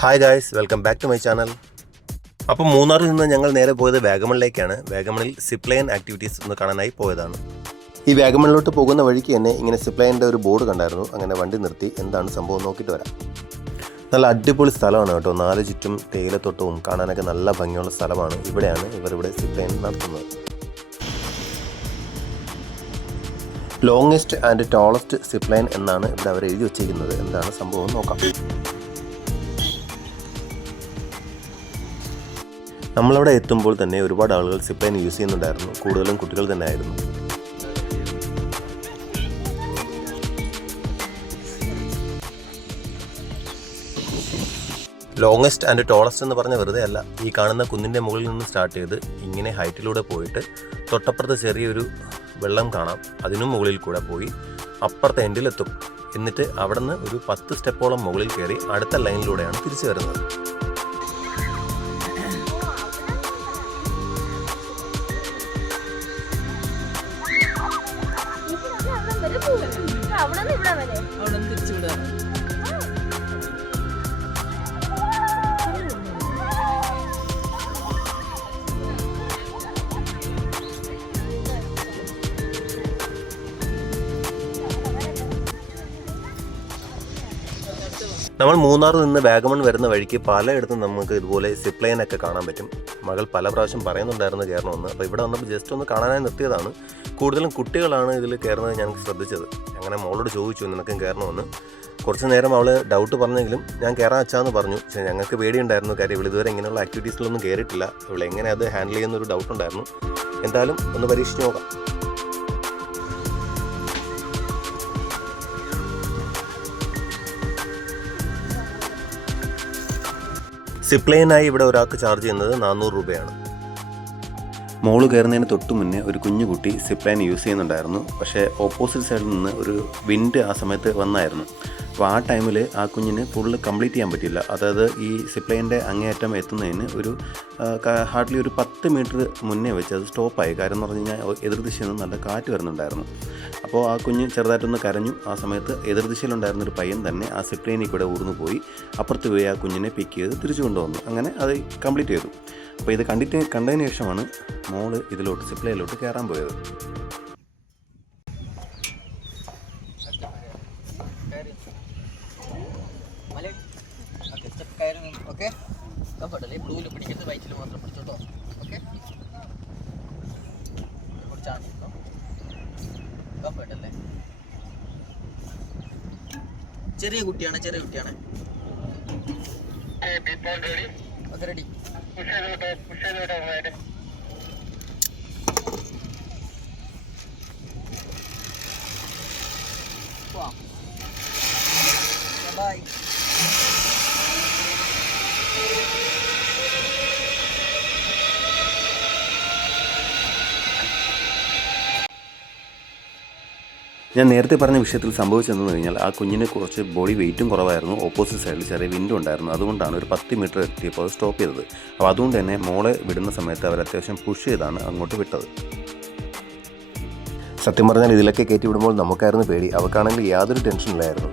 Hi guys, welcome back to my channel. അപ്പോൾ മൂന്നാറിൽ നിന്ന് ഞങ്ങൾ നേരെ പോയത് വാഗമണിലേക്കാണ്. വാഗമണിൽ സിപ്പ് ലൈൻ ആക്ടിവിറ്റീസ് ഒന്ന് കാണാനായി പോയതാണ്. ഈ വാഗമണിലോട്ട് പോകുന്ന വഴിക്ക് തന്നെ ഇങ്ങനെ സിപ്പ് ലൈനിൻ്റെ ഒരു ബോർഡ് കണ്ടായിരുന്നു. അങ്ങനെ വണ്ടി നിർത്തി എന്താണ് സംഭവം നോക്കിയിട്ട് വരാം. നല്ല അടിപൊളി സ്ഥലമാണ് കേട്ടോ. 4 ചുറ്റും തേയിലത്തോട്ടവും കാണാനൊക്കെ നല്ല ഭംഗിയുള്ള സ്ഥലമാണ്. ഇവിടെയാണ് ഇവരിവിടെ സിപ്പ് ലൈൻ നടത്തുന്നത്. Longest and tallest zip line എന്നാണ് ഇവിടെ അവർ എഴുതി വച്ചിരിക്കുന്നത്. എന്താണ് സംഭവം നോക്കാം. നമ്മളവിടെ എത്തുമ്പോൾ തന്നെ ഒരുപാട് ആളുകൾ സിപ്പ് ലൈൻ യൂസ് ചെയ്യുന്നുണ്ടായിരുന്നു. കൂടുതലും കുട്ടികൾ തന്നെ ആയിരുന്നു. ലോങ്ങസ്റ്റ് ആൻഡ് ടോളസ്റ്റ് എന്ന് പറഞ്ഞ വെറുതെ അല്ല. ഈ കാണുന്ന കുന്നിൻ്റെ മുകളിൽ നിന്ന് സ്റ്റാർട്ട് ചെയ്ത് ഇങ്ങനെ ഹൈറ്റിലൂടെ പോയിട്ട് തൊട്ടപ്പുറത്ത് ചെറിയൊരു വെള്ളം കാണാം. അതിനും മുകളിൽ കൂടെ പോയി അപ്പുറത്തെ എൻഡിലെത്തും. എന്നിട്ട് അവിടെ നിന്ന് ഒരു 10 സ്റ്റെപ്പോളം മുകളിൽ കയറി അടുത്ത ലൈനിലൂടെയാണ് തിരിച്ചു വരുന്നത്. നമ്മൾ മൂന്നാറിൽ നിന്ന് വാഗമൺ വരുന്ന വഴിക്ക് പലയിടത്തും നമുക്ക് ഇതുപോലെ സിപ്പ് ലൈൻ ഒക്കെ കാണാൻ പറ്റും. മകൾ പല പ്രാവശ്യം പറയുന്നുണ്ടായിരുന്നു കയറണമെന്ന്. അപ്പോൾ ഇവിടെ വന്നപ്പോൾ ജസ്റ്റ് ഒന്ന് കാണാനായി നിർത്തിയതാണ്. കൂടുതലും കുട്ടികളാണ് ഇതിൽ കയറുന്നത് ഞാൻ ശ്രദ്ധിച്ചത്. അങ്ങനെ മോളോട് ചോദിച്ചു നിനക്കും കയറണമെന്ന്. കുറച്ച് നേരം അവൾ ഡൗട്ട് പറഞ്ഞെങ്കിലും ഞാൻ കയറാൻ വെച്ചാന്ന് പറഞ്ഞു. പക്ഷേ ഞങ്ങൾക്ക് പേടിയുണ്ടായിരുന്നു. കാര്യം ഇവിടെ ഇതുവരെ ഇങ്ങനെയുള്ള ആക്ടിവിറ്റീസിലൊന്നും കയറിയിട്ടില്ല. ഇവിടെ എങ്ങനെ അത് ഹാൻഡിൽ ചെയ്യുന്നൊരു ഡൗട്ട് ഉണ്ടായിരുന്നു. എന്തായാലും ഒന്ന് പരീക്ഷിച്ച് നോക്കാം. സിപ്പ് ലൈനായി ഇവിടെ ഒരാൾക്ക് ചാർജ് ചെയ്യുന്നത് 400 രൂപയാണ്. മോള് കയറുന്നതിന് തൊട്ട് മുന്നേ ഒരു കുഞ്ഞു കുട്ടി സിപ്പ് ലൈൻ യൂസ് ചെയ്യുന്നുണ്ടായിരുന്നു. പക്ഷേ ഓപ്പോസിറ്റ് സൈഡിൽ നിന്ന് ഒരു വിൻഡ് ആ സമയത്ത് വന്നായിരുന്നു. അപ്പോൾ ആ ടൈമിൽ ആ കുഞ്ഞിന് ഫുള്ള് കംപ്ലീറ്റ് ചെയ്യാൻ പറ്റില്ല. അതായത് ഈ സിപ്പ് ലൈനിൻ്റെ അങ്ങേയറ്റം എത്തുന്നതിന് ഒരു ഹാർഡ്ലി ഒരു 10 മീറ്റർ മുന്നേ വെച്ച് അത് സ്റ്റോപ്പായി. കാര്യം എന്ന് പറഞ്ഞു കഴിഞ്ഞാൽ എതിർദിശയിൽ നിന്ന് നല്ല കാറ്റ് വരുന്നുണ്ടായിരുന്നു. അപ്പോൾ ആ കുഞ്ഞ് ചെറുതായിട്ടൊന്ന് കരഞ്ഞു. ആ സമയത്ത് എതിർദിശയിലുണ്ടായിരുന്നൊരു പയ്യൻ തന്നെ ആ സിപ്പ് ലൈനിൽ കൂടെ ഊർന്നു പോയി അപ്പുറത്ത് പോയി ആ കുഞ്ഞിനെ പിക്ക് ചെയ്ത് തിരിച്ചു കൊണ്ടുവന്നു. അങ്ങനെ അത് കംപ്ലീറ്റ് ചെയ്തു. അപ്പോൾ ഇത് കണ്ടതിന് ശേഷമാണ് മോള് ഇതിലോട്ട് സിപ്പ് ലൈനിലോട്ട് കയറാൻ പോയത്. ഓക്കെ, കംഫർട്ടല്ലേ? ബ്ലൂവിൽ പിടിക്കരുത്, വൈറ്റിൽ മാത്രം പിടിച്ചോട്ടോ. ഓക്കെ, പിടിച്ചാണോ? കംഫർട്ടല്ലേ? ചെറിയ കുട്ടിയാണ്. Okay, ready. ബൈ. ഞാൻ നേരത്തെ പറഞ്ഞ വിഷയത്തിൽ സംഭവിച്ചതെന്ന് കഴിഞ്ഞാൽ ആ കുഞ്ഞിന് കുറച്ച് ബോഡി വെയിറ്റും കുറവായിരുന്നു. ഓപ്പോസിറ്റ് സൈഡിൽ ചെറിയ വിൻഡും ഉണ്ടായിരുന്നു. അതുകൊണ്ടാണ് ഒരു 10 മീറ്റർ എത്തിയപ്പോൾ അത് സ്റ്റോപ്പ് ചെയ്തത്. അപ്പോൾ അതുകൊണ്ട് തന്നെ മോളെ വിടുന്ന സമയത്ത് അവർ അത്യാവശ്യം പുഷ് ചെയ്താണ് അങ്ങോട്ട് വിട്ടത്. സത്യം പറഞ്ഞാൽ ഇതിലൊക്കെ കയറ്റി വിടുമ്പോൾ നമുക്കായിരുന്നു പേടി. അവൾക്കാണെങ്കിൽ യാതൊരു ടെൻഷനില്ലായിരുന്നു.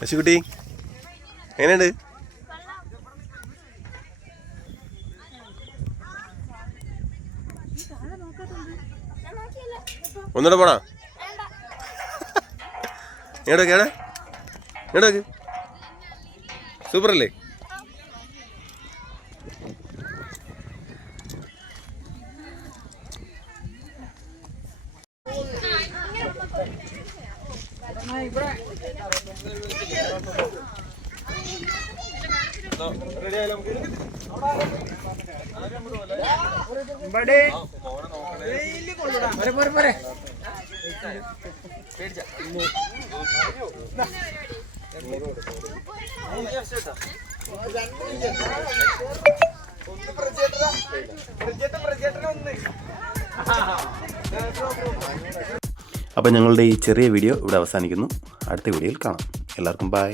പശുക്കുട്ടി എങ്ങനെയുണ്ട്? ഒന്നുകൂടെ പോണാ? എങ്ങോട്ടൊക്കെ സൂപ്പർ അല്ലേ? അപ്പോൾ ഞങ്ങളുടെ ഈ ചെറിയ വീഡിയോ ഇവിടെ അവസാനിക്കുന്നു. അടുത്ത വീഡിയോയിൽ കാണാം. എല്ലാവർക്കും ബൈ.